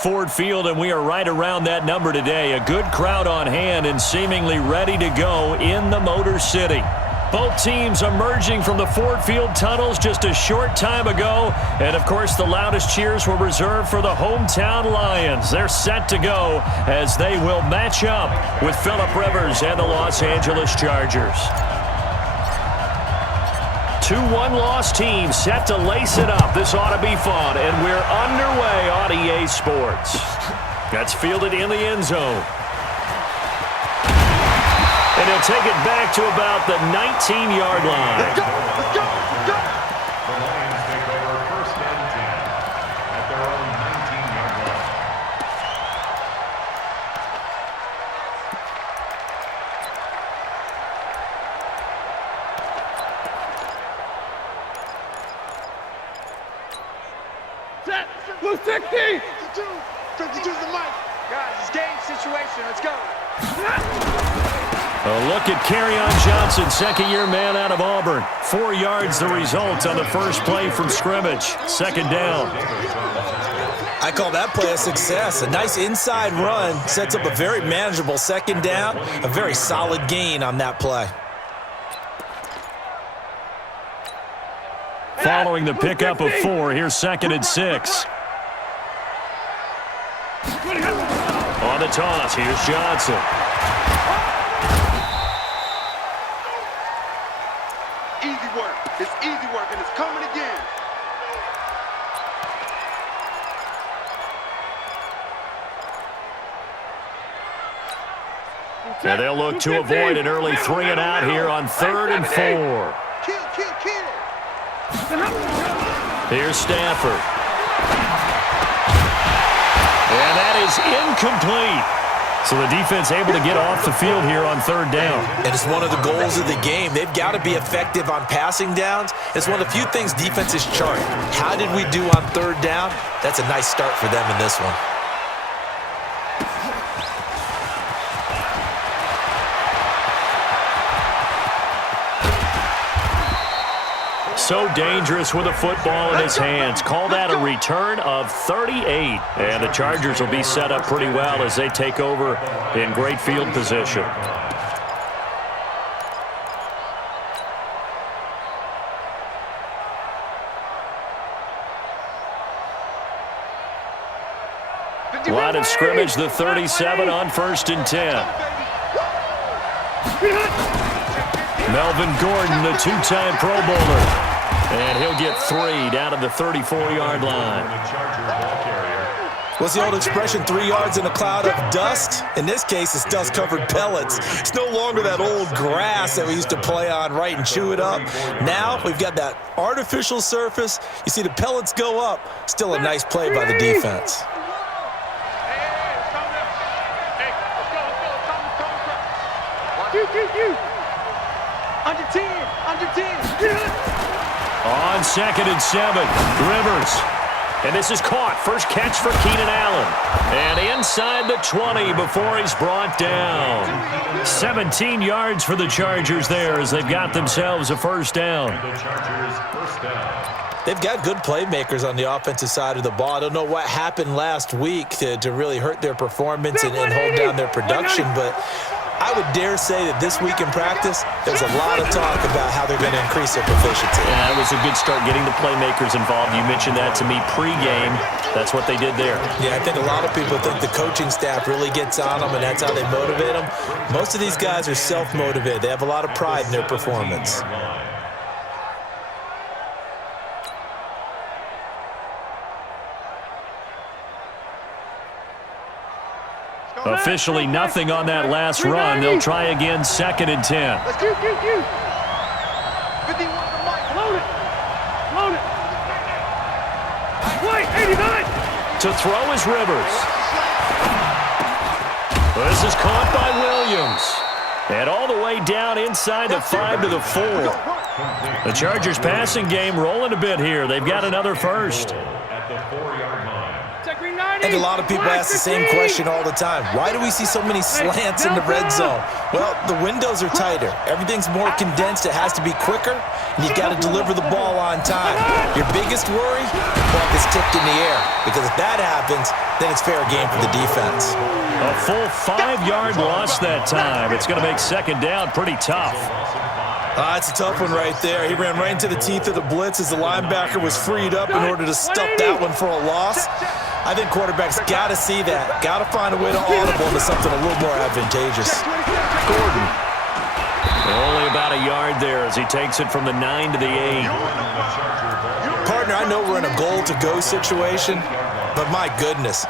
Ford Field, and we are right around that number today. A good crowd on hand and seemingly ready to go in the Motor City. Both teams emerging from the Ford Field tunnels just a short time ago. And, of course, the loudest cheers were reserved for the hometown Lions. They're set to go as they will match up with Phillip Rivers and the Los Angeles Chargers. Two one-loss teams set to lace it up. This ought to be fun, and we're underway on EA Sports. That's fielded in the end zone. And he'll take it back to about the 19-yard line. Let's go, let's go, let's go. The Lions take over first and 10 at their own 19-yard line. Set, blue 60. 52 to the mic. Guys, it's game situation. Let's go. A look at Kerryon Johnson, second-year man out of Auburn. 4 yards the result on the first play from scrimmage. Second down. I call that play a success. A nice inside run sets up a very manageable second down. A very solid gain on that play. Following the pickup of 4, here's second and 6. On the toss, here's Johnson. Easy work. It's easy work, and it's coming again. And they'll look to avoid an early 3 and out here on 3rd and 4. Kill, kill, kill. Here's Stafford. And that is incomplete. So the defense able to get off the field here on 3rd down. And it's one of the goals of the game. They've got to be effective on passing downs. It's one of the few things defenses chart. How did we do on 3rd down? That's a nice start for them in this one. So dangerous with a football in his hands. Call that a return of 38. And the Chargers will be set up pretty well as they take over in great field position. Line of scrimmage, the 37 on 1st and 10. Melvin Gordon, the 2-time Pro Bowler. And he'll get 3 down to the 34-yard line. What's the old expression, 3 yards in a cloud of dust? In this case, it's dust-covered pellets. It's no longer that old grass that we used to play on, right, and chew it up. Now we've got that artificial surface. You see the pellets go up. Still a nice play by the defense. Under 10, under 10. On 2nd and 7, Rivers. And this is caught. First catch for Keenan Allen. And inside the 20 before he's brought down. 17 yards for the Chargers there as they've got themselves a first down. They've got good playmakers on the offensive side of the ball. I don't know what happened last week to really hurt their performance and hold down their production, but I would dare say that this week in practice, there's a lot of talk about how they're going to increase their proficiency. Yeah, that was a good start getting the playmakers involved. You mentioned that to me pregame. That's what they did there. Yeah, I think a lot of people think the coaching staff really gets on them, and that's how they motivate them. Most of these guys are self-motivated. They have a lot of pride in their performance. Officially nothing on that last run. They'll try again 2nd and 10. Let's go. 51 to Mike. Load it. Load it. Wait, 89. To throw is Rivers. This is caught by Williams. And all the way down inside the 5 to the 4. The Chargers passing game rolling a bit here. They've got another first. At the 4-yard line. And a lot of people ask the same question all the time. Why do we see so many slants in the red zone? Well, the windows are tighter. Everything's more condensed. It has to be quicker, and you've got to deliver the ball on time. Your biggest worry? Ball gets tipped in the air, because if that happens, then it's fair game for the defense. A full 5-yard loss that time. It's going to make second down pretty tough. It's a tough one right there. He ran right into the teeth of the blitz as the linebacker was freed up in order to stuff that one for a loss. I think quarterbacks got to see that. Got to find a way to audible into something a little more advantageous. Gordon. Only about a yard there as he takes it from the 9 to the 8. Partner, I know we're in a goal-to-go situation, but my goodness.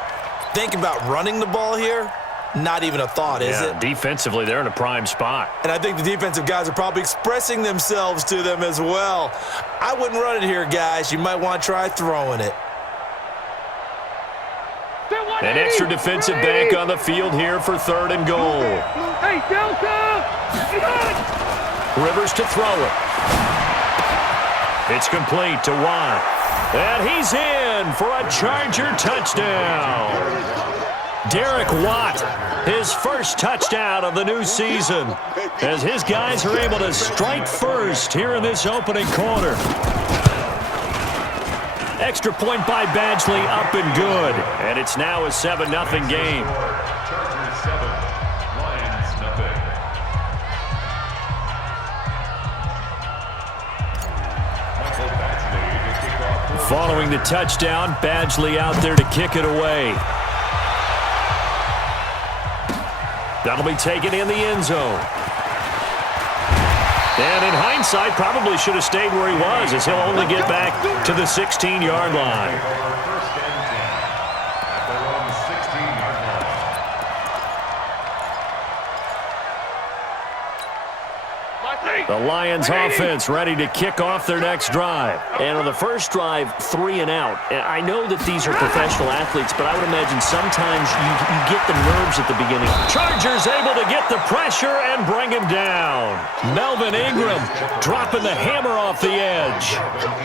Think about running the ball here. Not even a thought, is it? Defensively, they're in a prime spot. And I think the defensive guys are probably expressing themselves to them as well. I wouldn't run it here, guys. You might want to try throwing it. An extra defensive back on the field here for 3rd and goal. Hey, Delta! Rivers to throw it. It's complete to Watt. And he's in for a Charger touchdown. Derek Watt, his first touchdown of the new season, as his guys are able to strike first here in this opening quarter. Extra point by Badgley, up and good. And it's now a 7-0 game. Chargers 7, Lions nothing. Michael Badgley to kick off. Following the touchdown, Badgley out there to kick it away. That'll be taken in the end zone. And in hindsight, probably should have stayed where he was, as he'll only get back to the 16-yard line. First and 10 at their own 16-yard line. The Lions offense ready to kick off their next drive. And on the first drive, 3 and out. And I know that these are professional athletes, but I would imagine sometimes you get the nerves at the beginning. Chargers able to get the pressure and bring him down. Melvin Ingram dropping the hammer off the edge.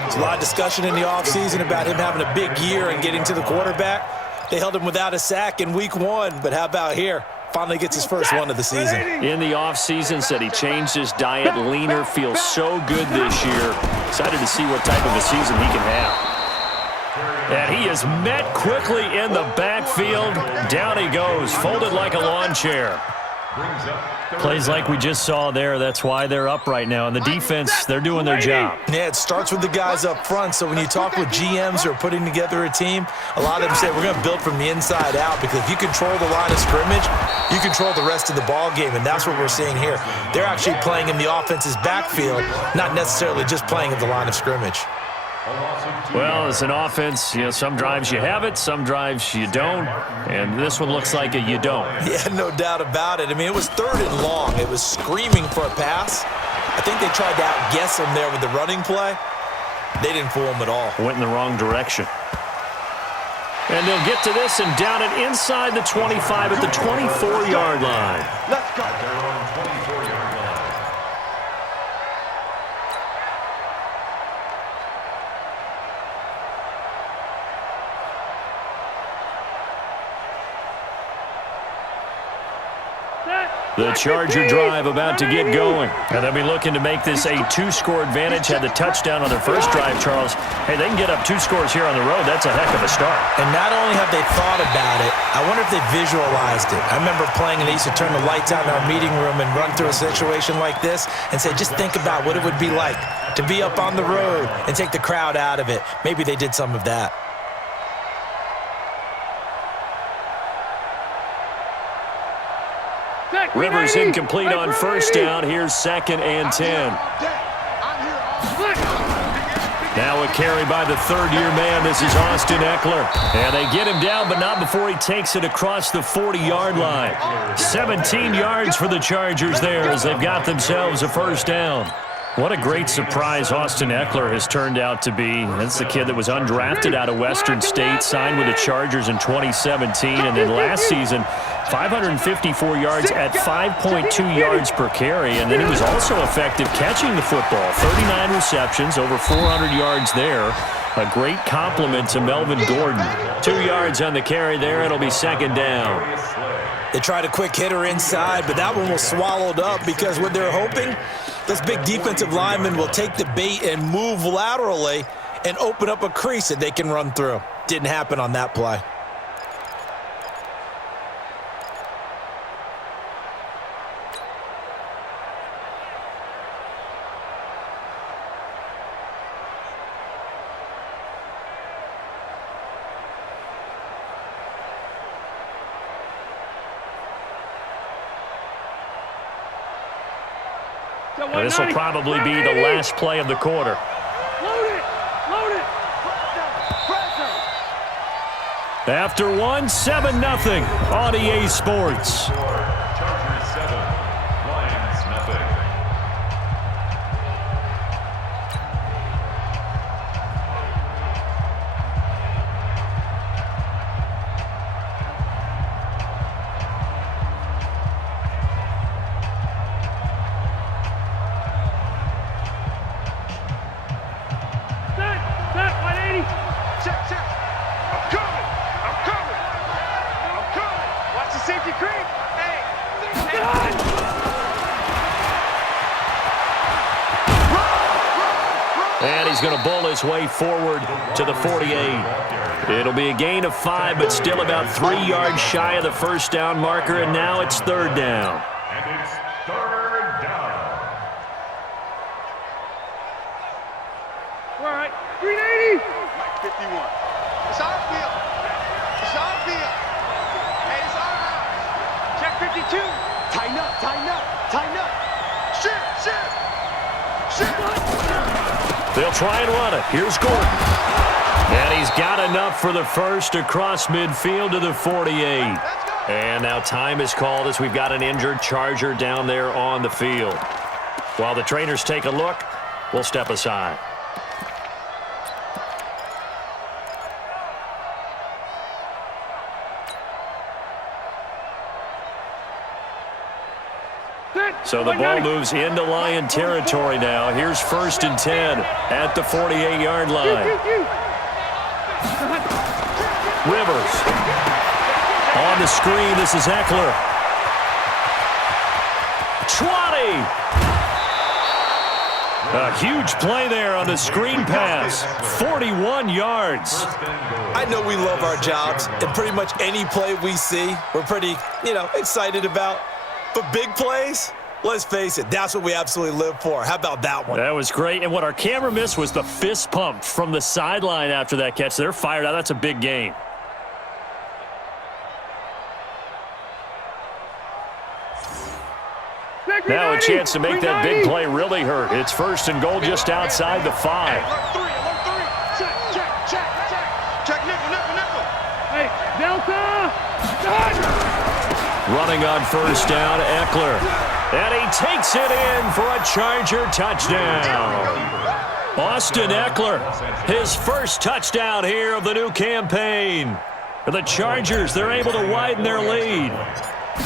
There's a lot of discussion in the offseason about him having a big year and getting to the quarterback. They held him without a sack in week 1, but how about here? Finally gets his first one of the season. In the offseason, said he changed his diet, leaner, feels so good this year. Excited to see what type of a season he can have. And he is met quickly in the backfield. Down he goes, folded like a lawn chair. Plays like we just saw there. That's why they're up right now. And the defense, they're doing their job. Yeah, it starts with the guys up front. So when you talk with GMs who are putting together a team, a lot of them say we're going to build from the inside out, because if you control the line of scrimmage, you control the rest of the ball game, and that's what we're seeing here. They're actually playing in the offense's backfield, not necessarily just playing at the line of scrimmage. Well, as an offense, some drives you have it, some drives you don't, and this one looks like a you don't. Yeah, no doubt about it. I mean, it was 3rd and long. It was screaming for a pass. I think they tried to outguess him there with the running play. They didn't fool him at all. Went in the wrong direction. And they'll get to this and down it inside the 25 at the 24-yard line. Let's go. Their own 24-yard line. The Charger drive about to get going. And they'll be looking to make this a 2-score advantage. Had the touchdown on their first drive, Charles. Hey, they can get up 2 scores here on the road. That's a heck of a start. And not only have they thought about it, I wonder if they visualized it. I remember playing and they used to turn the lights on in our meeting room and run through a situation like this and say, just think about what it would be like to be up on the road and take the crowd out of it. Maybe they did some of that. Rivers incomplete on first down. Here's 2nd and 10. Now a carry by the 3rd-year man. This is Austin Eckler. And they get him down, but not before he takes it across the 40-yard line. 17 yards for the Chargers there as they've got themselves a first down. What a great surprise Austin Eckler has turned out to be. That's the kid that was undrafted out of Western State, signed with the Chargers in 2017, and then last season, 554 yards at 5.2 yards per carry, and then he was also effective catching the football. 39 receptions, over 400 yards there. A great compliment to Melvin Gordon. 2 yards on the carry there. It'll be second down. They tried a quick hitter inside, but that one was swallowed up because what they're hoping, this big defensive lineman will take the bait and move laterally and open up a crease that they can run through. Didn't happen on that play. This will probably be the last play of the quarter. Load it! Load it! After one, 7-0 on EA Sports. Chargers 7, Lions nothing. Set! 180! Check. I'm coming! Watch the safety creep! Hey! And he's going to bull his way forward to the 48. It'll be a gain of 5, but still about 3 yards shy of the first down marker, and now it's third down. And it's third down. All right, 380! Mike 51. It's our field. Hey, it's our house. Check 52. Tighten up. Shift. They'll try and run it. Here's Gordon. And he's got enough for the first across midfield to the 48. And now time is called as we've got an injured Charger down there on the field. While the trainers take a look, we'll step aside. So the ball moves into Lion territory now. Here's 1st and 10 at the 48-yard line. Rivers. On the screen, this is Eckler. 20. A huge play there on the screen pass. 41 yards. I know we love our jobs, and pretty much any play we see, we're pretty, excited about. But big plays, let's face it, that's what we absolutely live for. How about that one? That was great. And what our camera missed was the fist pump from the sideline after that catch. They're fired out. That's a big gain. Now a chance to make that big play really hurt. It's 1st and goal just outside the 5. Alert 3. Check nickel. Hey, Delta! Done! Running on 1st down, Eckler. And he takes it in for a Charger touchdown. Austin Eckler, his first touchdown here of the new campaign. For the Chargers, they're able to widen their lead.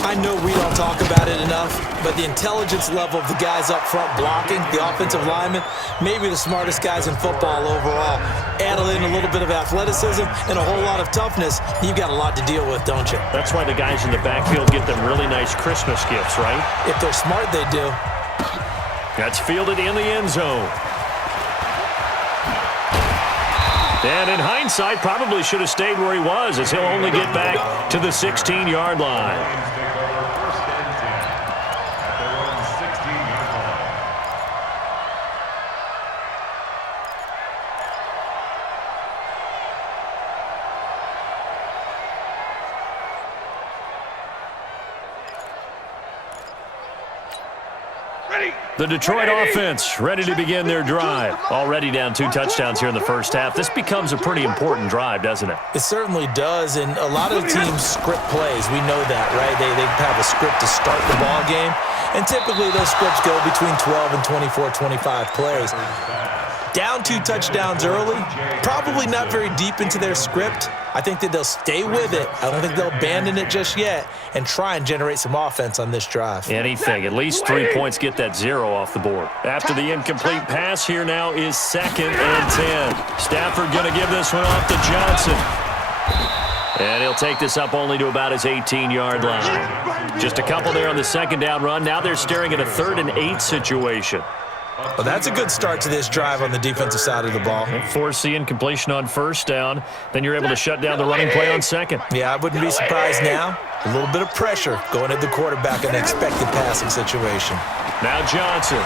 I know we don't talk about it enough, but the intelligence level of the guys up front blocking, the offensive linemen, maybe the smartest guys in football overall. Add in a little bit of athleticism and a whole lot of toughness, you've got a lot to deal with, don't you? That's why the guys in the backfield get them really nice Christmas gifts, right? If they're smart, they do. That's fielded in the end zone. And in hindsight, probably should have stayed where he was, as he'll only get back to the 16-yard line. The Detroit offense ready to begin their drive. Already down 2 touchdowns here in the first half. This becomes a pretty important drive, doesn't it? It certainly does, and a lot of the teams script plays. We know that, right? They have a script to start the ball game, and typically those scripts go between 12 and 24, 25 plays. Down 2 touchdowns early, probably not very deep into their script. I think that they'll stay with it. I don't think they'll abandon it just yet and try and generate some offense on this drive. Anything. At least 3 points get that 0 off the board. After the incomplete pass, here now is 2nd and 10. Stafford going to give this one off to Johnson. And he'll take this up only to about his 18-yard line. Just a couple there on the 2nd down run. Now they're staring at a 3rd and 8 situation. Well, that's a good start to this drive on the defensive side of the ball. Force the incompletion on 1st down. Then you're able to shut down the running play on 2nd. Yeah, I wouldn't be surprised now. A little bit of pressure going at the quarterback in an expected passing situation. Now Johnson.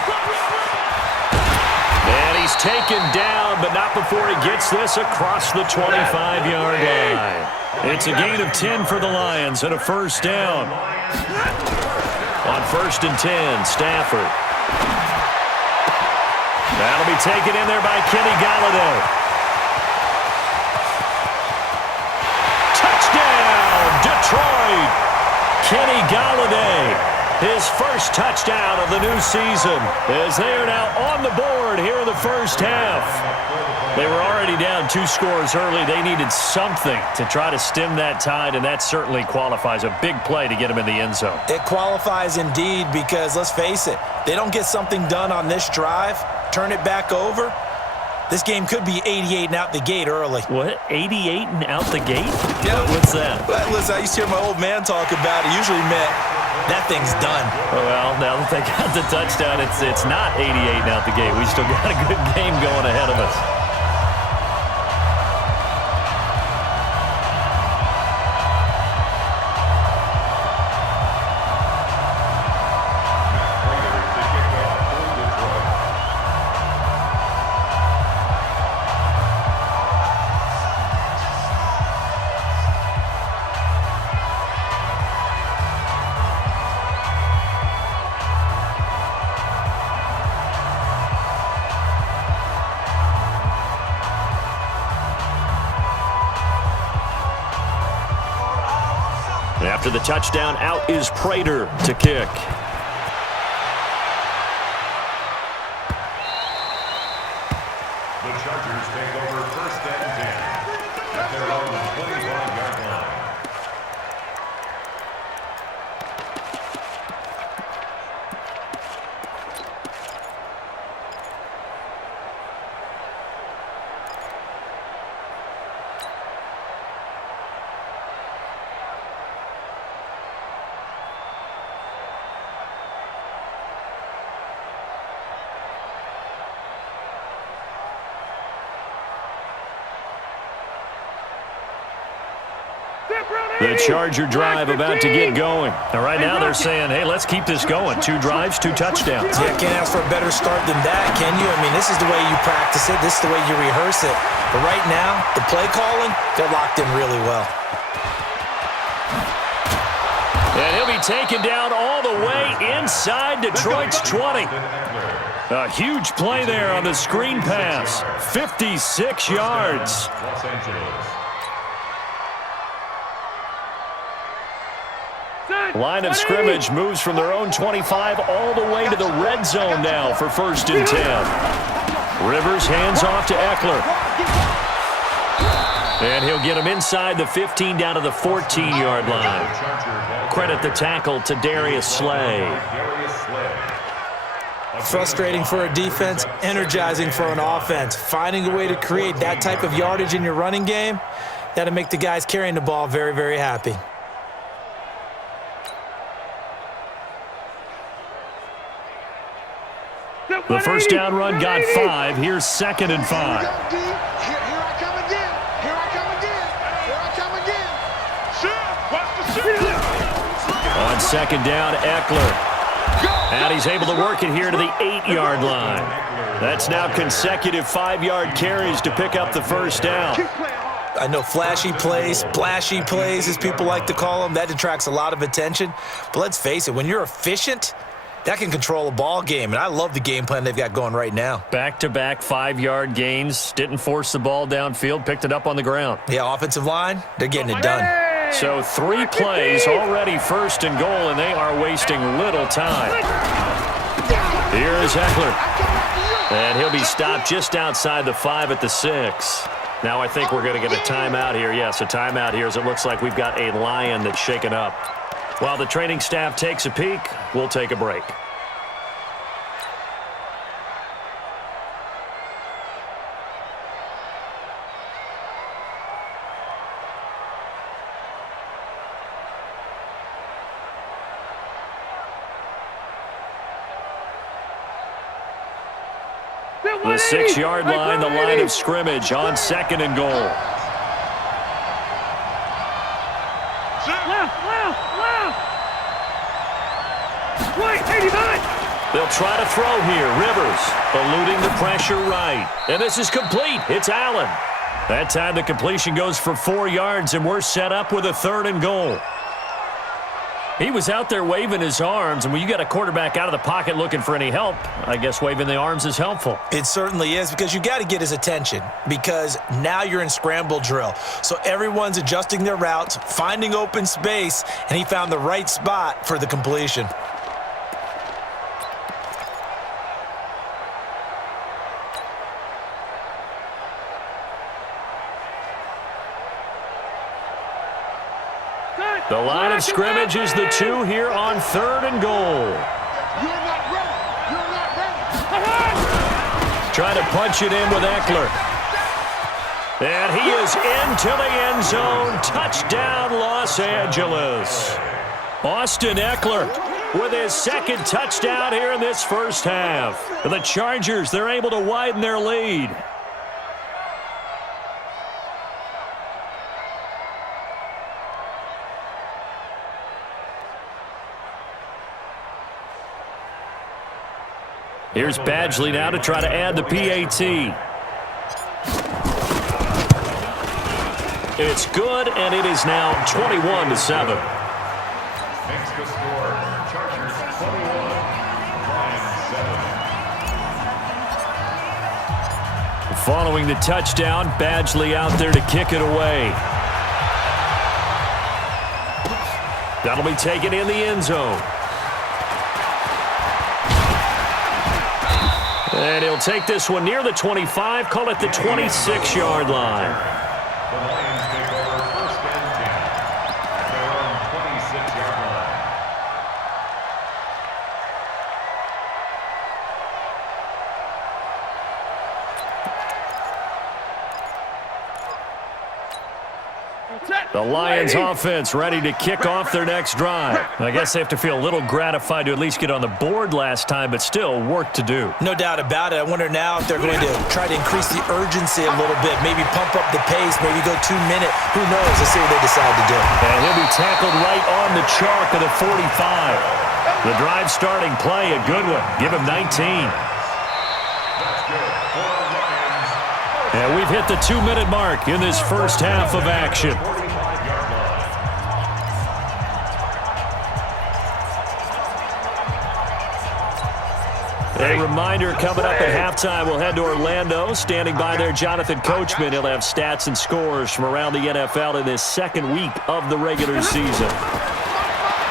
And he's taken down, but not before he gets this across the 25-yard line. It's a gain of 10 for the Lions and a 1st down. On 1st and 10, Stafford. That'll be taken in there by Kenny Galladay. Touchdown, Detroit! Kenny Galladay, his first touchdown of the new season, as they are now on the board here in the 1st half. They were already down 2 scores early. They needed something to try to stem that tide, and that certainly qualifies. A big play to get them in the end zone. It qualifies indeed because, let's face it, they don't get something done on this drive, turn it back over, this game could be 88 and out the gate early. What? 88 and out the gate? Yeah. What's that? Well, listen, I used to hear my old man talk about it. Usually meant that thing's done. Well, now that they got the touchdown, it's not 88 and out the gate. We still got a good game going ahead of us. After the touchdown, out is Prater to kick. The Chargers take over 1st and 10 at their own 25-yard line. The Charger drive about to get going. And right now they're saying, hey, let's keep this going. 2 drives, 2 touchdowns. Yeah, can't ask for a better start than that, can you? I mean, this is the way you practice it. This is the way you rehearse it. But right now, the play calling, they're locked in really well. And he'll be taken down all the way inside Detroit's 20. A huge play there on the screen pass. 56 yards. Los Angeles. Line of scrimmage moves from their own 25 all the way to the red zone now for 1st and 10. Rivers hands off to Eckler. And he'll get him inside the 15 down to the 14-yard line. Credit the tackle to Darius Slay. Frustrating for a defense, energizing for an offense. Finding a way to create that type of yardage in your running game, that'll make the guys carrying the ball very, very happy. The 1st down run got 5. Here's 2nd and 5. Here I come again. Here I come again. Here I come again. On 2nd down, Eckler. And he's able to work it here to the 8-yard line. That's now consecutive 5-yard carries to pick up the 1st down. I know flashy plays, splashy plays, as people like to call them, that detracts a lot of attention. But let's face it, when you're efficient, that can control a ball game, and I love the game plan they've got going right now. Back-to-back 5-yard gains. Didn't force the ball downfield. Picked it up on the ground. Yeah, offensive line, they're getting it done. So 3 plays, already 1st and goal, and they are wasting little time. Here is Eckler. And he'll be stopped just outside the 5 at the 6. Now I think we're going to get a timeout here. Yes, a timeout here as it looks like we've got a lion that's shaken up. While the training staff takes a peek, we'll take a break. The 6-yard line, the line of scrimmage on 2nd and goal. Left. Right, 89. They'll try to throw here. Rivers eluding the pressure right. And this is complete. It's Allen. That time the completion goes for 4 yards, and we're set up with a 3rd and goal. He was out there waving his arms, and when you got a quarterback out of the pocket looking for any help, I guess waving the arms is helpful. It certainly is, because you got to get his attention, because now you're in scramble drill. So everyone's adjusting their routes, finding open space, and he found the right spot for the completion. The line of scrimmage is the 2 here on 3rd and goal. You're not ready. You're not ready. Trying to punch it in with Eckler. And he is into the end zone. Touchdown, Los Angeles. Austin Eckler with his 2nd touchdown here in this first half. The Chargers, they're able to widen their lead. Here's Badgley now to try to add the PAT. It's good, and it is now 21-7. Makes the score. Chargers 21, Lions 7. Following the touchdown, Badgley out there to kick it away. That'll be taken in the end zone. And he'll take this one near the 25, call it the 26-yard line. The Lions take over 1st and 10 at their own 26-yard line. The Lions offense ready to kick off their next drive. I guess they have to feel a little gratified to at least get on the board last time, but still work to do. No doubt about it. I wonder now if they're going to try to increase the urgency a little bit, maybe pump up the pace, maybe go 2-minute. Who knows? Let's see what they decide to do. And he'll be tackled right on the chalk of the 45. The drive starting play, a good one. Give him 19. That's good for the Lions. And we've hit the 2-minute mark in this first half of action. 45-yard line. A reminder coming up at halftime, we'll head to Orlando. Standing by there, Jonathan Coachman. He'll have stats and scores from around the NFL in this 2nd week of the regular season.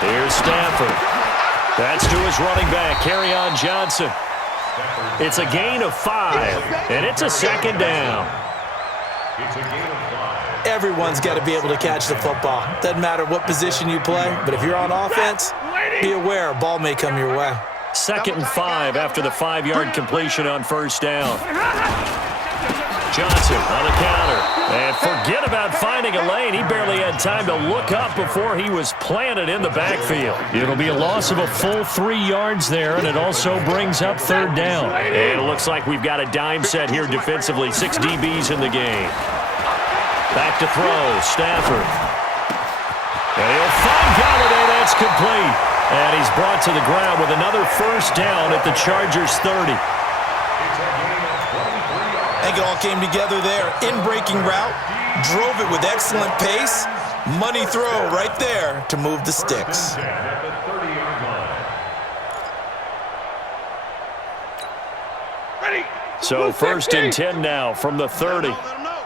Here's Stafford. That's to his running back, Kerryon Johnson. It's a gain of 5, and it's a 2nd down. It's a gain of 5. Everyone's got to be able to catch the football. Doesn't matter what position you play, but if you're on offense, be aware a ball may come your way. 2nd and 5 after the 5-yard completion on 1st down. Johnson on the counter. And forget about finding a lane. He barely had time to look up before he was planted in the backfield. It'll be a loss of a full 3 yards there, and it also brings up 3rd down. And it looks like we've got a dime set here defensively. 6 DBs in the game. Back to throw. Stafford. And he'll find Galladay. That's complete. And he's brought to the ground with another 1st down at the Chargers' 30. I think it all came together there. In-breaking route, drove it with excellent pace. Money throw right there to move the sticks. At the 30-yard line. Ready. So 1st and 10 now from the 30. Let him know.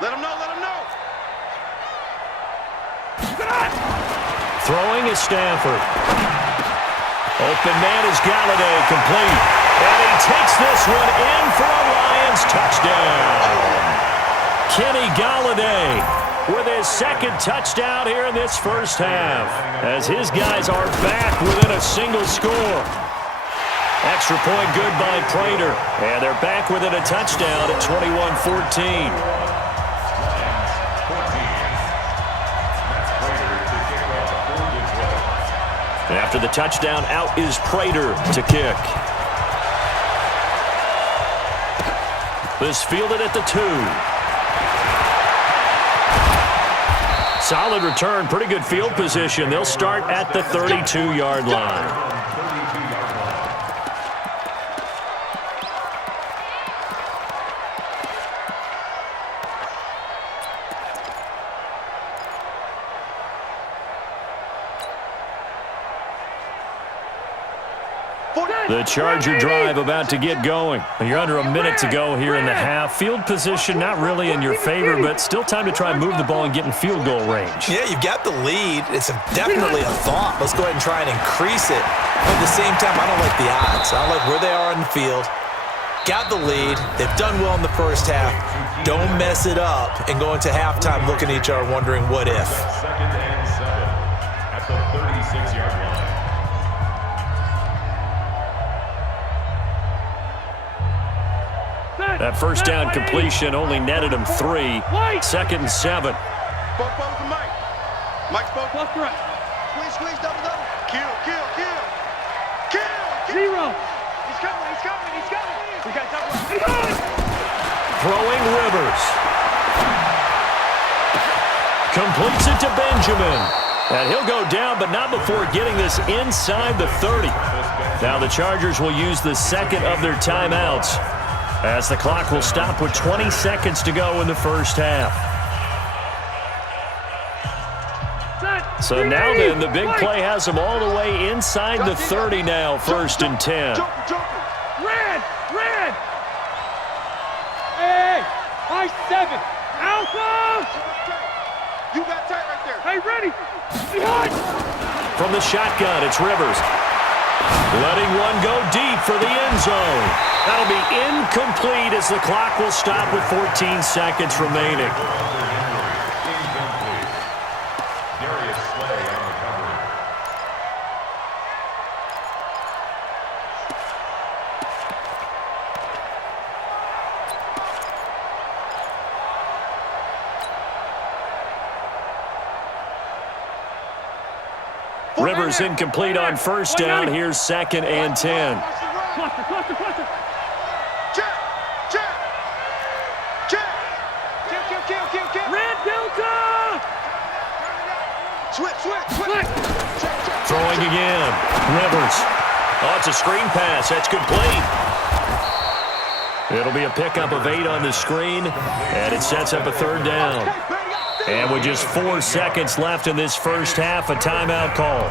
Let him know. Let him know. Throwing is Stafford. Open man is Galladay, complete. And he takes this one in for a Lions touchdown. Kenny Golladay with his second touchdown here in this first half, as his guys are back within a single score. Extra point good by Prater, and they're back within a touchdown at 21-14. After the touchdown, out is Prater to kick. This fielded at the 2. Solid return, pretty good field position. They'll start at the 32-yard line. The Charger drive about to get going. You're under a minute to go here in the half. Field position not really in your favor, but still time to try and move the ball and get in field goal range. Yeah, you've got the lead. It's definitely a thought. Let's go ahead and try and increase it. But at the same time, I don't like the odds. I don't like where they are on the field. Got the lead. They've done well in the first half. Don't mess it up and go into halftime looking at each other wondering what if. Second and 7 at the 36-yard line. That first down completion only netted him 3. Second and 7. Both to Mike. Mike's both left, right. Squeeze, double. Kill. Zero. He's coming. We got double. Throwing Rivers. Completes it to Benjamin. And he'll go down, but not before getting this inside the 30. Now the Chargers will use the second of their timeouts, as the clock will stop with 20 seconds to go in the first half. So now then, the big play has them all the way inside the 30 now, first and 10. Red. Hey, high 7. Alpha. You got tight right there. Hey, ready. Behind. From the shotgun, it's Rivers. Letting one go deep for the end zone. That'll be incomplete as the clock will stop with 14 seconds remaining. Rivers incomplete on first down. Here's second and 10. Cluster. Check. Red Delta. Switch. Throwing again. Rivers. Oh, it's a screen pass. That's complete. It'll be a pickup of 8 on the screen, and it sets up a third down. And with just 4 seconds left in this first half, a timeout call.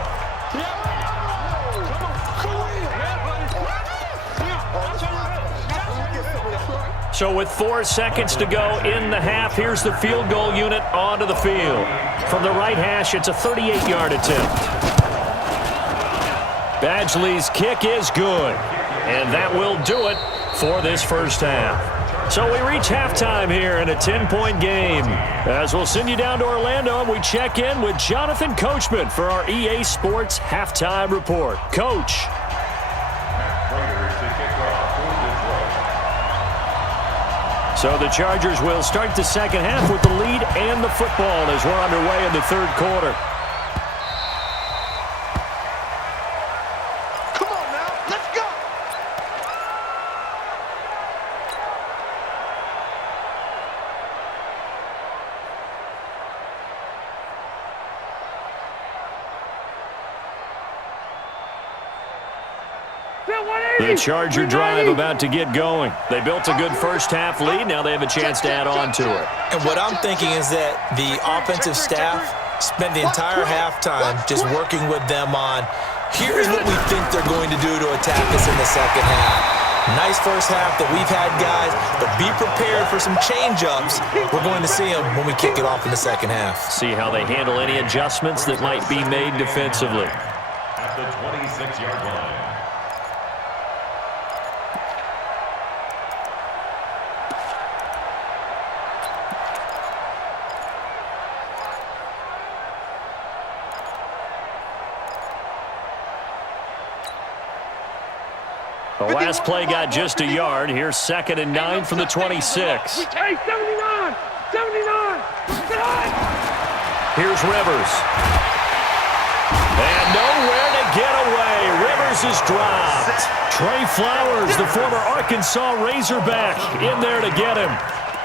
So with 4 seconds to go in the half, here's the field goal unit onto the field. From the right hash, it's a 38-yard attempt. Badgley's kick is good, and that will do it for this first half. So we reach halftime here in a 10-point game, as we'll send you down to Orlando and we check in with Jonathan Coachman for our EA Sports Halftime Report. Coach. So the Chargers will start the second half with the lead and the football as we're underway in the third quarter. Come on now, let's go. The Charger drive about to get going. They built a good first half lead. Now they have a chance to add on to it. And what I'm thinking is that the offensive staff spent the entire halftime just working with them on, here's what we think they're going to do to attack us in the second half. Nice first half that we've had, guys, but be prepared for some change-ups. We're going to see them when we kick it off in the second half. See how they handle any adjustments that might be made defensively. At the 26-yard line. The last play got just a yard. Here's 2nd and 9 from the 26. Hey, 79! 79! Here's Rivers. And nowhere to get away. Rivers is dropped. Trey Flowers, the former Arkansas Razorback, in there to get him.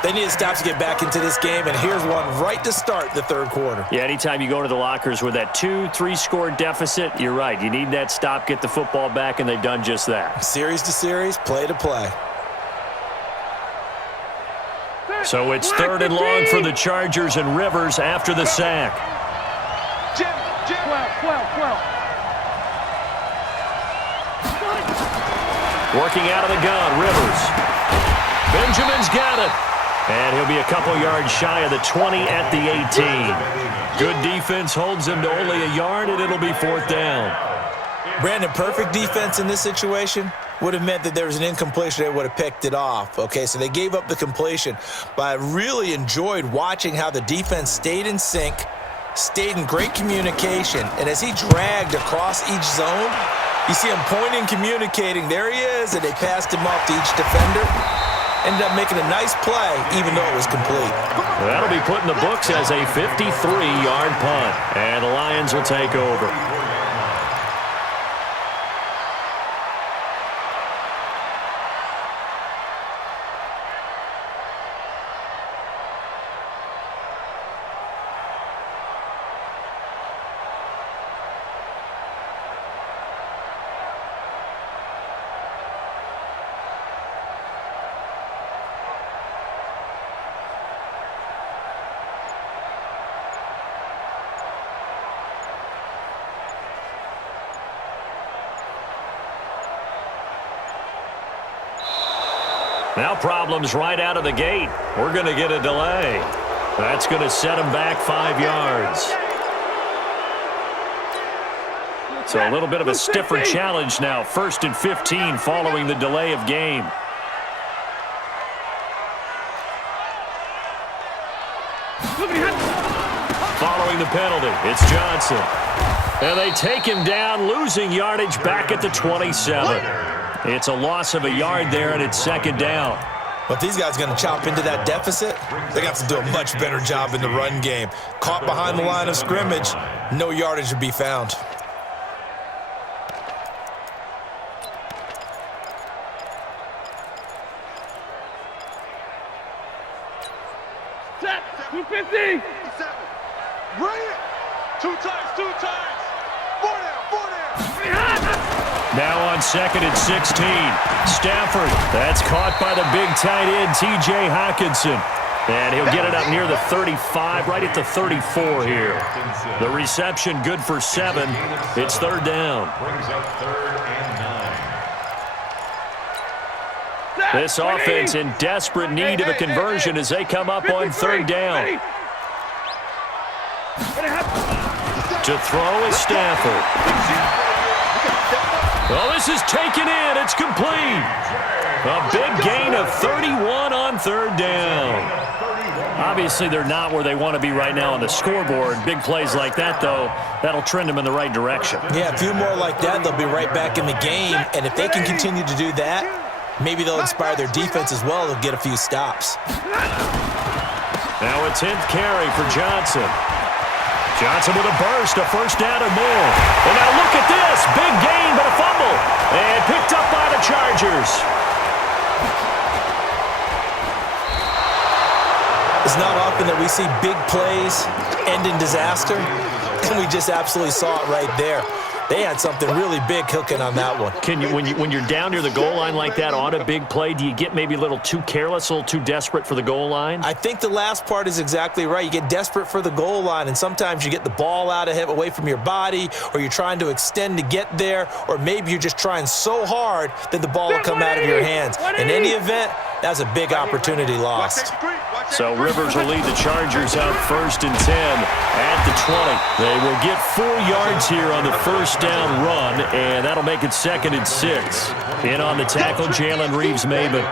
They need to stop to get back into this game, and here's one right to start the third quarter. Yeah, anytime you go to the lockers with that 2-3 score deficit, you're right. You need that stop, get the football back, and they've done just that. Series to series, play to play. So it's 3rd and long for the Chargers and Rivers after the sack. 12. Working out of the gun, Rivers. Benjamin's got it. And he'll be a couple yards shy of the 20 at the 18. Good defense holds him to only a yard, and it'll be 4th down. Brandon, perfect defense in this situation would have meant that there was an incompletion. They would have picked it off. Okay, so they gave up the completion. But I really enjoyed watching how the defense stayed in sync, stayed in great communication. And as he dragged across each zone, you see him pointing, communicating. There he is, and they passed him off to each defender. Ended up making a nice play, even though it was complete. That'll be put in the books as a 53-yard punt. And the Lions will take over. Now problems right out of the gate. We're going to get a delay. That's going to set him back 5 yards. So a little bit of a stiffer challenge now. 1st and 15 following the delay of game. Following the penalty, it's Johnson. And they take him down, losing yardage back at the 27. It's a loss of a yard there, and it's 2nd down. But these guys are going to chop into that deficit. They got to do a much better job in the run game. Caught behind the line of scrimmage, no yardage to be found. Set! 250! Bring it! Two times! 4 down! Now on 2nd and 16. Stafford, that's caught by the big tight end, T.J. Hockenson. And he'll get it up near the 35, right at the 34 here. The reception good for 7. It's 3rd down. Brings up 3rd and 9. This offense in desperate need of a conversion as they come up on 3rd down. To throw is Stafford. Well, this is taken in. It's complete. A big gain of 31 on 3rd down. Obviously, they're not where they want to be right now on the scoreboard. Big plays like that, though, that'll trend them in the right direction. Yeah, a few more like that, they'll be right back in the game. And if they can continue to do that, maybe they'll inspire their defense as well to get a few stops. Now a 10th carry for Johnson. Johnson with a burst, a 1st down and more. And now look at this. Big gain, but a fumble. And picked up by the Chargers. It's not often that we see big plays end in disaster, and we just absolutely saw it right there. They had something really big cooking on that one. Can you, when you're down near the goal line like that on a big play, do you get maybe a little too careless, a little too desperate for the goal line? I think the last part is exactly right. You get desperate for the goal line, and sometimes you get the ball out of him, away from your body, or you're trying to extend to get there, or maybe you're just trying so hard that the ball will come out of your hands. In any event, that's a big opportunity lost. So Rivers will lead the Chargers out 1st and 10 at the 20. They will get 4 yards here on the 1st down run, and that'll make it 2nd and 6. In on the tackle, Jalen Reeves-Maybin.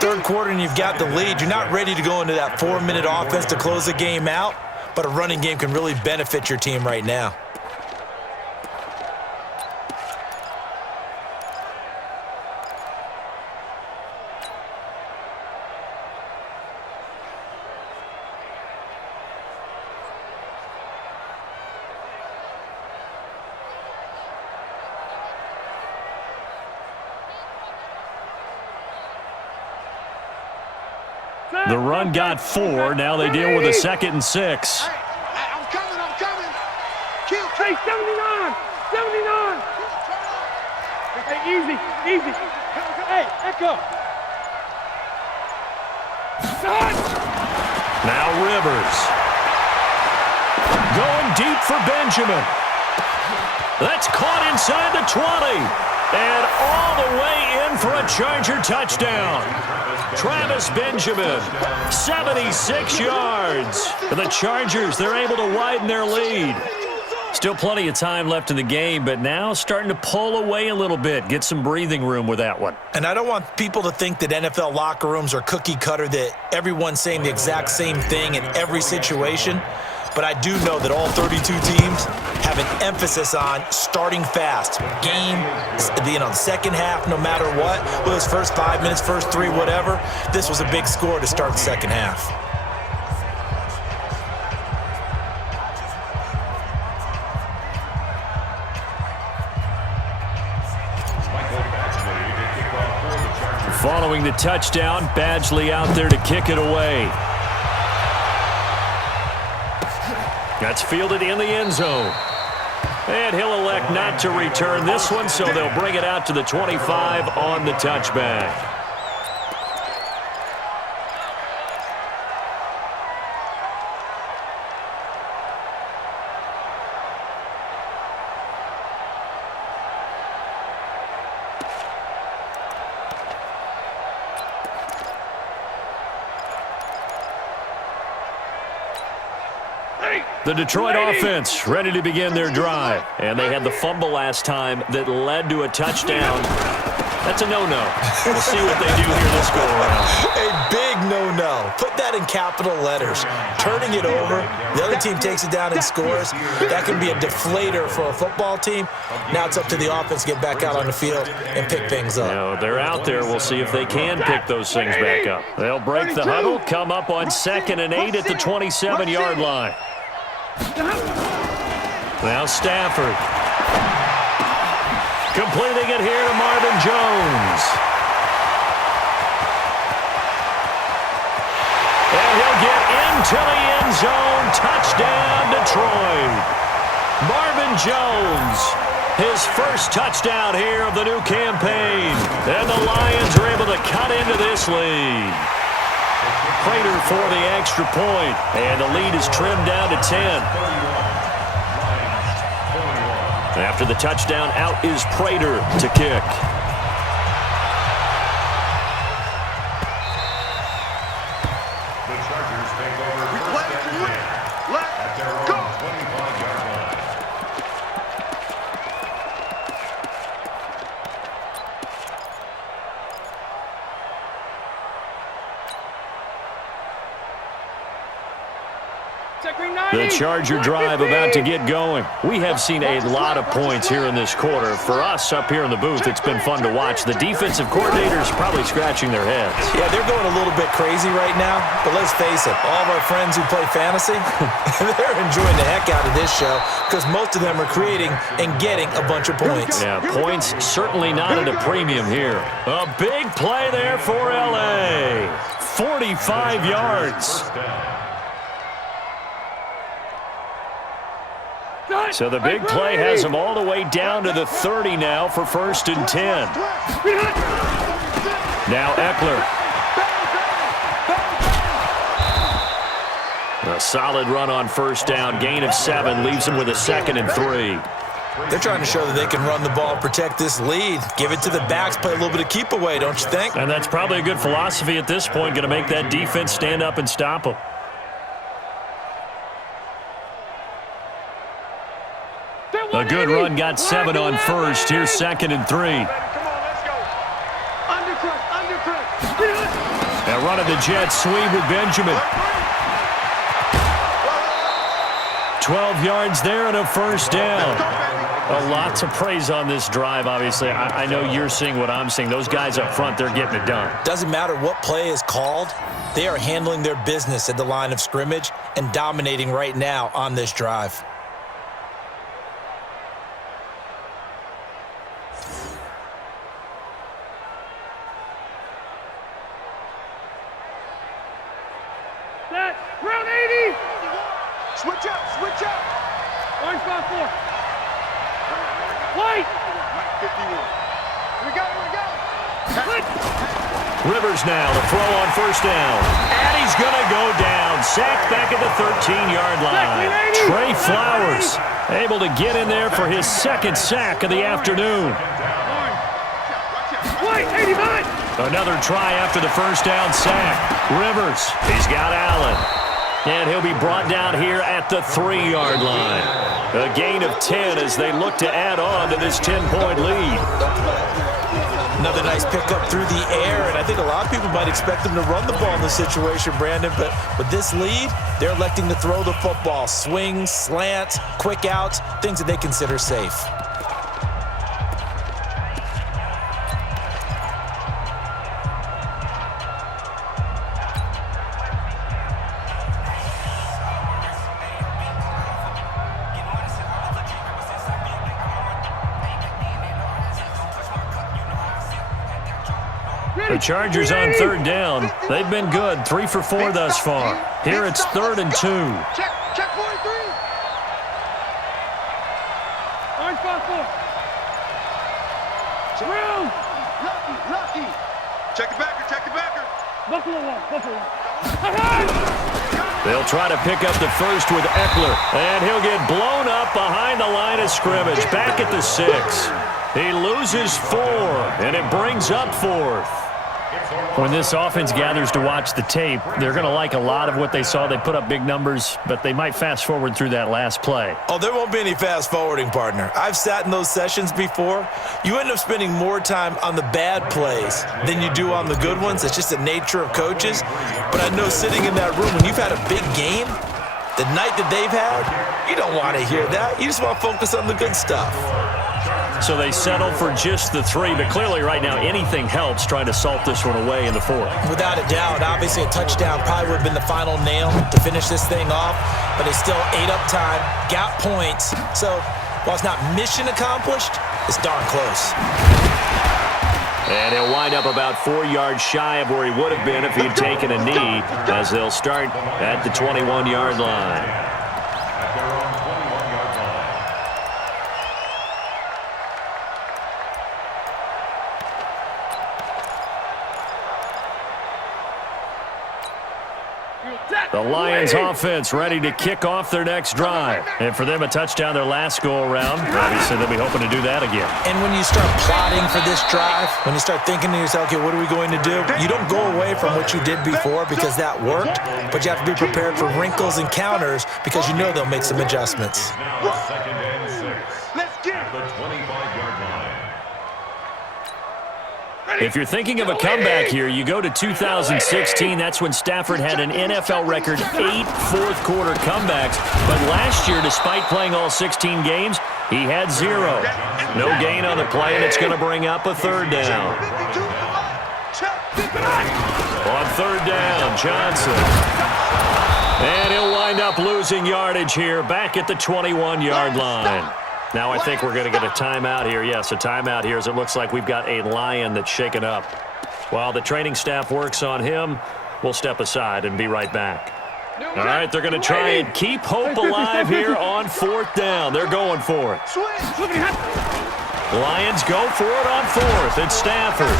3rd quarter, and you've got the lead. You're not ready to go into that 4-minute offense to close the game out, but a running game can really benefit your team right now. The run got 4. Now they deal with a 2nd and 6. Hey, I'm coming. Kill. Hey, 79. 79. Hey, easy. Hey, echo. Now Rivers. Going deep for Benjamin. That's caught inside the 20. And all the way in for a Charger touchdown. Travis Benjamin, 76 yards. For the Chargers, they're able to widen their lead. Still plenty of time left in the game, but now starting to pull away a little bit. Get some breathing room with that one. And I don't want people to think that NFL locker rooms are cookie cutter, that everyone's saying the exact same thing in every situation. But I do know that all 32 teams have an emphasis on starting fast. Game, the second half, no matter what, whether it's first 5 minutes, first 3, whatever, this was a big score to start the second half. Following the touchdown, Badgley out there to kick it away. That's fielded in the end zone. And he'll elect not to return this one, so they'll bring it out to the 25 on the touchback. The Detroit offense ready to begin their drive. And they had the fumble last time that led to a touchdown. That's a no-no. We'll see what they do here this go-around. A big no-no. Put that in capital letters. Turning it over, the other team takes it down and scores. That can be a deflator for a football team. Now it's up to the offense to get back out on the field and pick things up. Now, they're out there. We'll see if they can pick those things back up. They'll break the huddle, come up on 2nd and 8 at the 27-yard line. Now Stafford. Completing it here to Marvin Jones. And he'll get into the end zone. Touchdown, Detroit. Marvin Jones, his first touchdown here of the new campaign. And the Lions are able to cut into this lead. Prater for the extra point, and the lead is trimmed down to 10. After the touchdown, out is Prater to kick. The Chargers take over first and 10 at their own 25-yard line. The Charger drive about to get going. We have seen a lot of points here in this quarter. For us up here in the booth, it's been fun to watch. The defensive coordinators probably scratching their heads. Yeah, they're going a little bit crazy right now, but let's face it, all of our friends who play fantasy, they're enjoying the heck out of this show because most of them are creating and getting a bunch of points. Yeah, points certainly not at a premium here. A big play there for L.A. 45 yards. So the big play has them all the way down to the 30 now for 1st and 10. Now Eckler. A solid run on 1st down. Gain of 7 leaves him with a 2nd and 3. They're trying to show that they can run the ball and protect this lead. Give it to the backs, play a little bit of keep away, don't you think? And that's probably a good philosophy at this point. Going to make that defense stand up and stop them. A good run, got 7 on 1st. Here's 2nd and 3. Now running the jet sweep with Benjamin. 12 yards there and a 1st down. Lots of praise on this drive, obviously. I know you're seeing what I'm seeing. Those guys up front, they're getting it done. Doesn't matter what play is called. They are handling their business at the line of scrimmage and dominating right now on this drive. Switch up, switch up. Orange 5-4. White. 51. Here we go, here we go. Rivers now to throw on first down. And he's going to go down. Sacked back at the 13-yard line. Trey Flowers able to get in there for his second sack of the afternoon. White, 89. Another try after the first down sack. Rivers, he's got Allen. And he'll be brought down here at the 3-yard line. A gain of 10 as they look to add on to this 10-point lead. Another nice pickup through the air, and I think a lot of people might expect them to run the ball in this situation, Brandon, but with this lead, they're electing to throw the football. Swing, slant, quick outs, things that they consider safe. The Chargers on third down. They've been good, 3 for 4 thus far. Here it's 3rd and 2. Check 43. Orange 5-4. Round. Lucky. Check the backer, check the backer. Buffalo 1, Buffalo 1. They'll try to pick up the first with Eckler, and he'll get blown up behind the line of scrimmage, back at the 6. He loses 4, and it brings up 4th. When this offense gathers to watch the tape, they're going to like a lot of what they saw. They put up big numbers, but they might fast forward through that last play. Oh, there won't be any fast forwarding, partner. I've sat in those sessions before. You end up spending more time on the bad plays than you do on the good ones. It's just the nature of coaches. But I know sitting in that room, when you've had a big game, the night that they've had, you don't want to hear that. You just want to focus on the good stuff. So they settle for just the 3, but clearly right now anything helps trying to salt this one away in the 4th. Without a doubt, obviously a touchdown probably would have been the final nail to finish this thing off, but it's still ate up time, got points. So while it's not mission accomplished, it's darn close. And he'll wind up about 4 yards shy of where he would have been if he'd taken a knee, as they'll start at the 21-yard line. The Lions offense ready to kick off their next drive. And for them, a touchdown their last go-around. Obviously, they'll be hoping to do that again. And when you start plotting for this drive, when you start thinking to yourself, okay, what are we going to do? You don't go away from what you did before because that worked, but you have to be prepared for wrinkles and counters because you know they'll make some adjustments. Now 2nd and 6. Let's get At the 25-yard line. If you're thinking of a comeback here, you go to 2016. That's when Stafford had an NFL record 8 fourth-quarter comebacks. But last year, despite playing all 16 games, he had 0. No gain on the play, and it's going to bring up a 3rd down. On 3rd down, Johnson. And he'll wind up losing yardage here back at the 21-yard line. Now I think we're going to get a timeout here. Yes, a timeout here as it looks like we've got a Lion that's shaken up. While the training staff works on him, we'll step aside and be right back. All right, they're going to try and keep hope alive here on 4th down. They're going for it. Lions go for it on 4th. It's Stafford.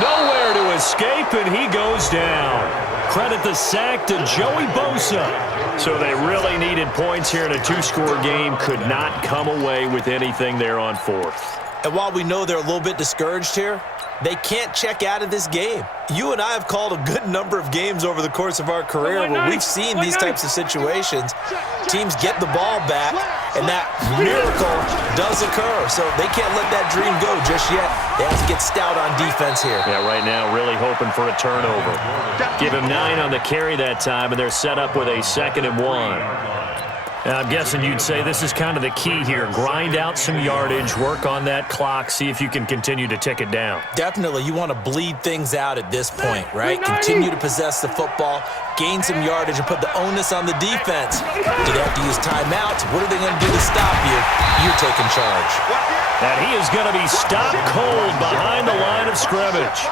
Nowhere to escape, and he goes down. Credit the sack to Joey Bosa. So they really needed points here in a 2-score game. Could not come away with anything there on 4th. And while we know they're a little bit discouraged here, they can't check out of this game. You and I have called a good number of games over the course of our career where we've seen these types of situations. Teams get the ball back, and that miracle does occur. So they can't let that dream go just yet. They have to get stout on defense here. Yeah, right now really hoping for a turnover. Give him 9 on the carry that time, and they're set up with a 2nd and 1. I'm guessing you'd say this is kind of the key here. Grind out some yardage, work on that clock, see if you can continue to tick it down. Definitely. You want to bleed things out at this point, right? Continue to possess the football, gain some yardage, and put the onus on the defense. Do they have to use timeouts? What are they going to do to stop you? You're taking charge. And he is going to be stopped cold behind the line of scrimmage.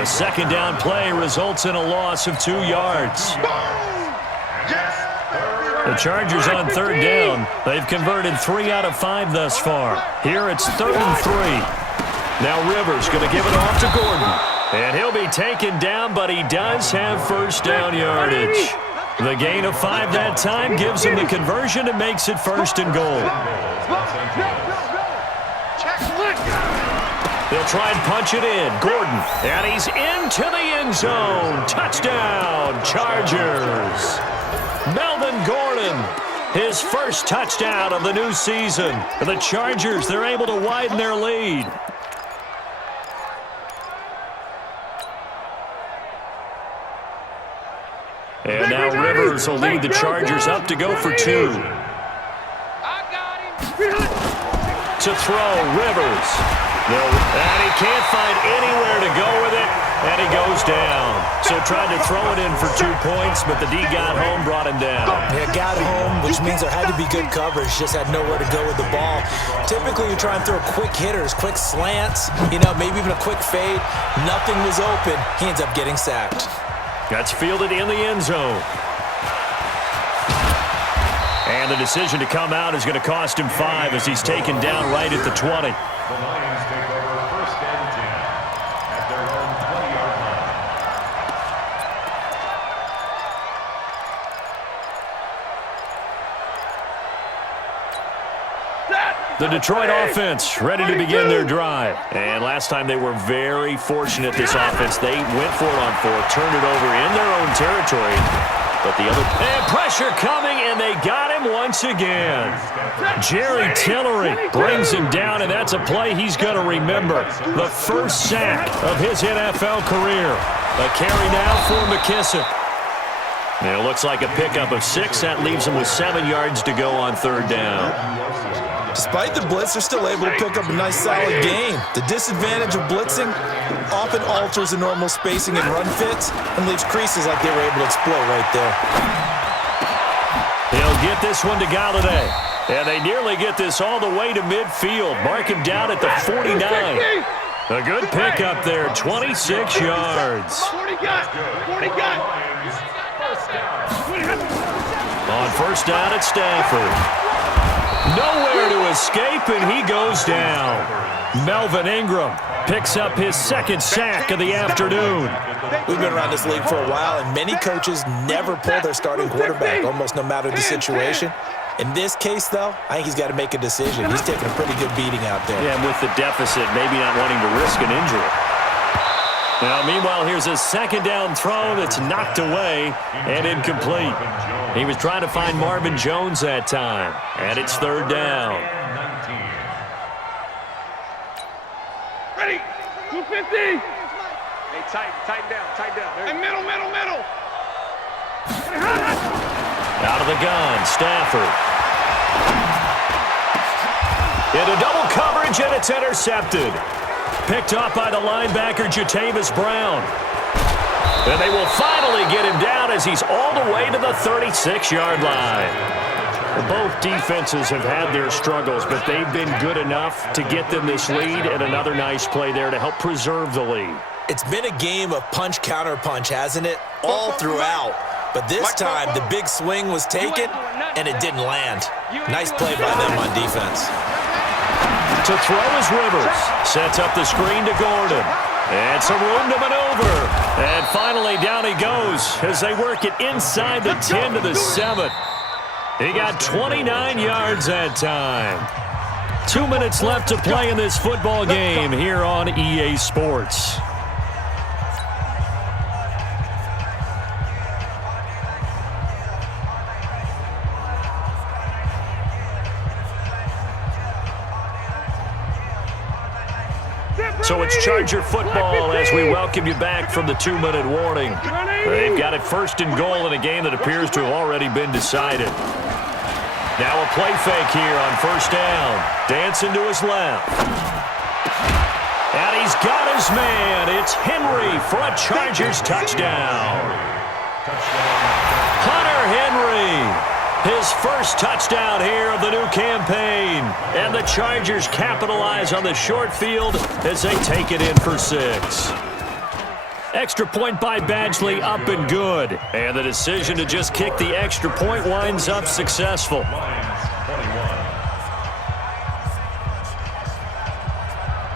A 2nd down play results in a loss of 2 yards. The Chargers on third down. They've converted 3 out of 5 thus far. Here it's 3rd and 3. Now Rivers going to give it off to Gordon. And he'll be taken down, but he does have first down yardage. The gain of 5 that time gives him the conversion and makes it 1st and goal. They'll try and punch it in. Gordon, and he's into the end zone. Touchdown, Chargers. Melvin Gordon, his first touchdown of the new season. The Chargers, they're able to widen their lead. And now Rivers will lead the Chargers up to go for 2. To throw, Rivers. And he can't find anywhere to go with it, and he goes down. So tried to throw it in for 2 points, but the D got home, brought him down. Yeah, got home, which means there had to be good coverage. Just had nowhere to go with the ball. Typically, you try and throw quick hitters, quick slants, maybe even a quick fade. Nothing was open. He ends up getting sacked. That's fielded in the end zone. And the decision to come out is going to cost him 5 as he's taken down right at the 20. The Lions take over 1st and 10 at their own 20-yard line. The Detroit offense ready to begin their drive. And last time they were very fortunate, this offense. They went for it on 4th, turned it over in their own territory. But the other... And pressure coming, and they got him once again. Jerry Tillery brings him down, and that's a play he's going to remember. The first sack of his NFL career. A carry now for McKissick. And it looks like a pickup of 6. That leaves him with 7 yards to go on 3rd down. Despite the blitz, they're still able to pick up a nice, solid gain. The disadvantage of blitzing often alters the normal spacing and run fits and leaves creases like they were able to exploit right there. He'll get this one to Galladay. And they nearly get this all the way to midfield. Mark him down at the 49. A good pickup there, 26 yards. 40 got. On 1st down at Stafford. Nowhere to escape, and he goes down. Melvin Ingram picks up his 2nd sack of the afternoon. We've been around this league for a while, and many coaches never pull their starting quarterback, almost no matter the situation. In this case, though, I think he's got to make a decision. He's taking a pretty good beating out there. Yeah, and with the deficit, maybe not wanting to risk an injury. Now, meanwhile, here's a 2nd down throw that's knocked away and incomplete. He was trying to find Marvin Jones that time, and it's 3rd down. Ready. 250. Hey, tighten down. Hey, middle. Out of the gun, Stafford. Into double coverage, and it's intercepted. Picked off by the linebacker, Jatavis Brown. And they will finally get him down as he's all the way to the 36-yard line. Both defenses have had their struggles, but they've been good enough to get them this lead, and another nice play there to help preserve the lead. It's been a game of punch-counter-punch, hasn't it? All throughout. But this time, the big swing was taken, and it didn't land. Nice play by them on defense. To throw is Rivers. Sets up the screen to Gordon. And some room to maneuver. And finally, down he goes as they work it inside the 10 to the 7. He got 29 yards that time. 2 minutes left to play in this football game here on EA Sports. So it's Charger football as we welcome you back from the 2-minute warning. They've got it 1st and goal in a game that appears to have already been decided. Now a play fake here on 1st down. Dancing to his left. And he's got his man. It's Henry for a Chargers touchdown. Hunter Henry. His first touchdown here of the new campaign. And the Chargers capitalize on the short field as they take it in for 6. Extra point by Badgley, up and good. And the decision to just kick the extra point winds up successful. Lions 21.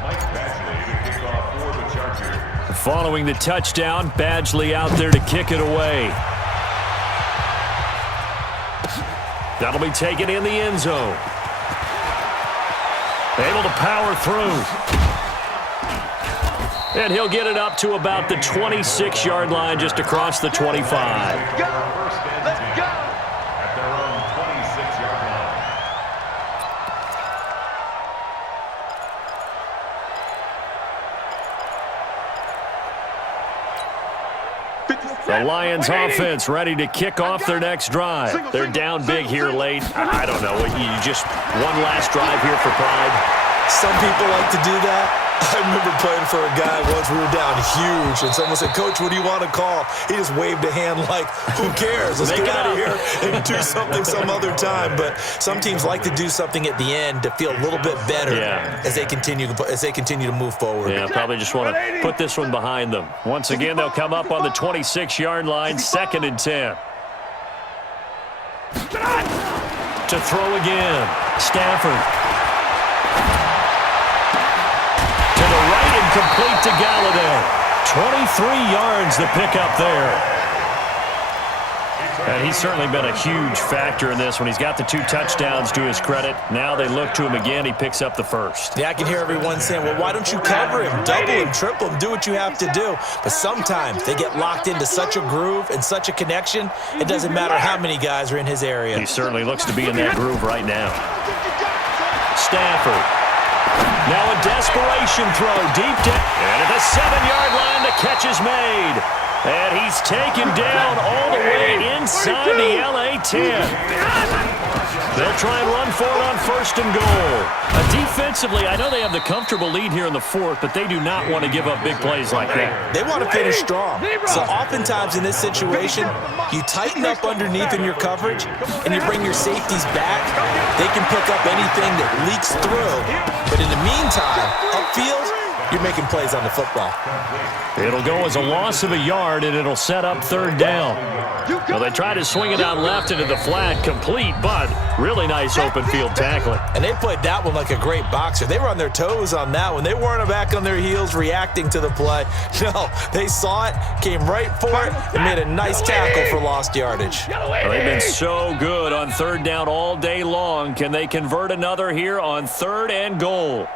Mike Badgley to kick off for the Chargers. Following the touchdown, Badgley out there to kick it away. That'll be taken in the end zone. Able to power through. And he'll get it up to about the 26-yard line, just across the 25. First and 10 at their own 26-yard line. The Lions offense ready to kick off their next drive. They're down big here late. I don't know. You just one last drive here for pride. Some people like to do that. I remember playing for a guy once. We were down huge, and someone said, "Coach, what do you want to call?" He just waved a hand like, "Who cares? Let's get out of here and do something some other time." But some teams like to do something at the end to feel a little bit better as they continue to move forward. Yeah, probably just want to put this one behind them. Once again, they'll come up on the 26-yard line, 2nd and 10. To throw again, Stafford. Complete to Galladay. 23 yards the pickup there. And he's certainly been a huge factor in this when he's got the 2 touchdowns to his credit. Now they look to him again. He picks up the first. Yeah, I can hear everyone saying, well, why don't you cover him, double him, triple him, do what you have to do. But sometimes they get locked into such a groove and such a connection, it doesn't matter how many guys are in his area. He certainly looks to be in that groove right now. Stafford. Now a desperation throw deep down. And at the 7-yard line, the catch is made. And he's taken down all the way inside the LA 10. They'll try and run for it on 1st and goal. Defensively, I know they have the comfortable lead here in the 4th, but they do not want to give up big plays like that. They want to finish strong. So oftentimes in this situation, you tighten up underneath in your coverage, and you bring your safeties back. They can pick up anything that leaks through. But in the meantime, upfield, you're making plays on the football. It'll go as a loss of a yard, and it'll set up 3rd down. Well, they try to swing it out left into the flat, complete, but really nice open field tackling. And they played that one like a great boxer. They were on their toes on that one. They weren't back on their heels reacting to the play. No, they saw it, came right for it, and made a nice tackle for lost yardage. Well, they've been so good on 3rd down all day long. Can they convert another here on 3rd and goal?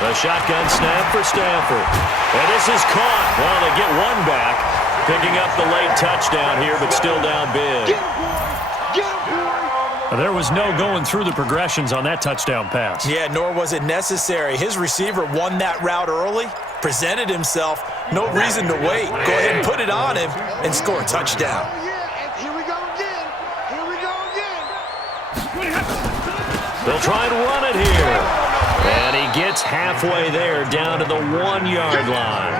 The shotgun snap for Stafford. And this is caught. Well, they get one back, picking up the late touchdown here, but still down big. There was no going through the progressions on that touchdown pass. Yeah, nor was it necessary. His receiver won that route early, presented himself, no reason to wait. Go ahead and put it on him and score a touchdown. Here we go again. Here we go again. They'll try and run it here. And he gets halfway there, down to the 1-yard line.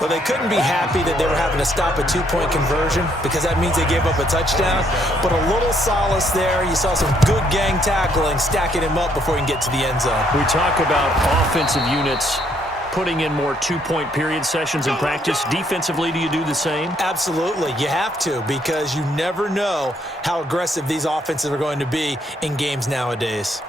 Well, they couldn't be happy that they were having to stop a 2-point conversion because that means they gave up a touchdown. But a little solace there. You saw some good gang tackling, stacking him up before he can get to the end zone. We talk about offensive units putting in more 2-point period sessions in practice. Defensively, do you do the same? Absolutely. You have to, because you never know how aggressive these offenses are going to be in games nowadays.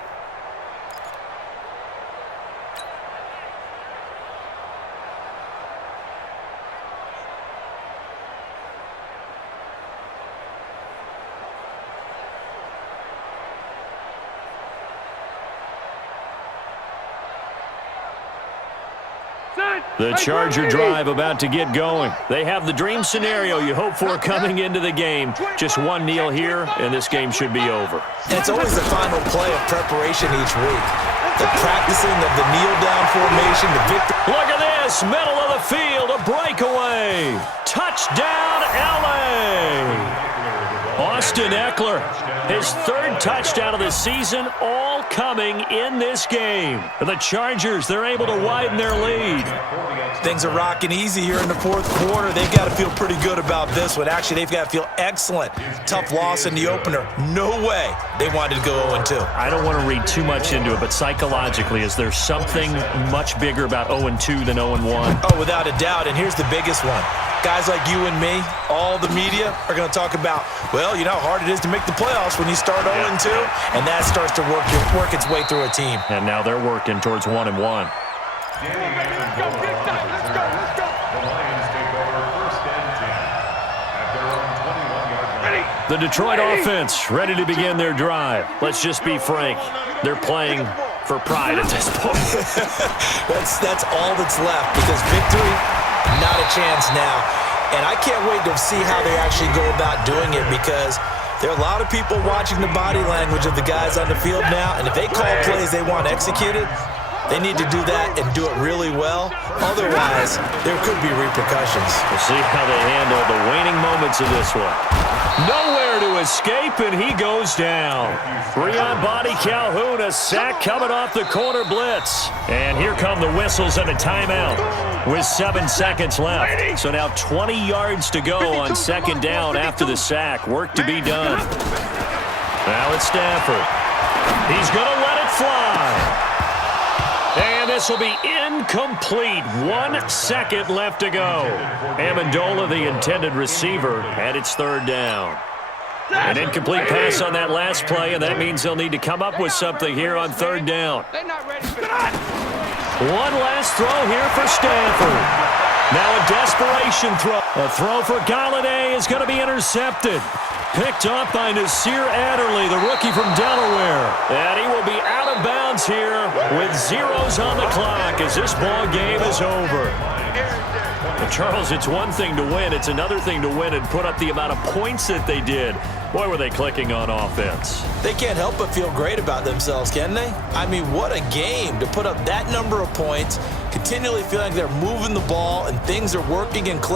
The Charger drive about to get going. They have the dream scenario you hope for coming into the game. Just one kneel here, and this game should be over. And it's always the final play of preparation each week. The practicing of the kneel-down formation, the victory. Look at this, middle of the field, a breakaway. Touchdown, LA! Austin Eckler, his third touchdown of the season, all coming in this game. The Chargers, they're able to widen their lead. Things are rocking easy here in the fourth quarter. They've got to feel pretty good about this one. Actually, they've got to feel excellent. Tough loss in the opener. No way they wanted to go 0-2. I don't want to read too much into it, but psychologically, is there something much bigger about 0-2 than 0-1? Oh, without a doubt, and here's the biggest one. Guys like you and me, all the media, are going to talk about, well, you know how hard it is to make the playoffs when you start 0-2, and that starts to work its way through a team. And now they're working towards 1-1. Let's go. The Lions take over first and 10 at their own 21-yard line. The Detroit offense ready to begin their drive. Let's just be frank. They're playing for pride at this point. That's all that's left, because victory, not a chance now. And I can't wait to see how they actually go about doing it, because there are a lot of people watching the body language of the guys on the field now, and if they call plays they want executed, they need to do that and do it really well. Otherwise, there could be repercussions. We'll see how they handle the waning moments of this one. Nowhere to escape, and he goes down. Breon Body Calhoun, a sack coming off the corner blitz. And here come the whistles and a timeout with 7 seconds left. So now 20 yards to go on second down after the sack. Work to be done. Now it's Stafford. He's going to let it fly. And this will be incomplete. 1 second left to go. Amendola, the intended receiver, and it's third down. An incomplete pass on that last play, and that means they'll need to come up with something here on third down. One last throw here for Stafford. Now a desperation throw. A throw for Galladay is going to be intercepted. Picked off by Nasir Adderley, the rookie from Delaware. And he will be out of bounds here with zeros on the clock as this ball game is over. Well, Charles, it's one thing to win. It's another thing to win and put up the amount of points that they did. Boy, were they clicking on offense. They can't help but feel great about themselves, can they? I mean, what a game to put up that number of points, continually feeling like they're moving the ball and things are working and clicking.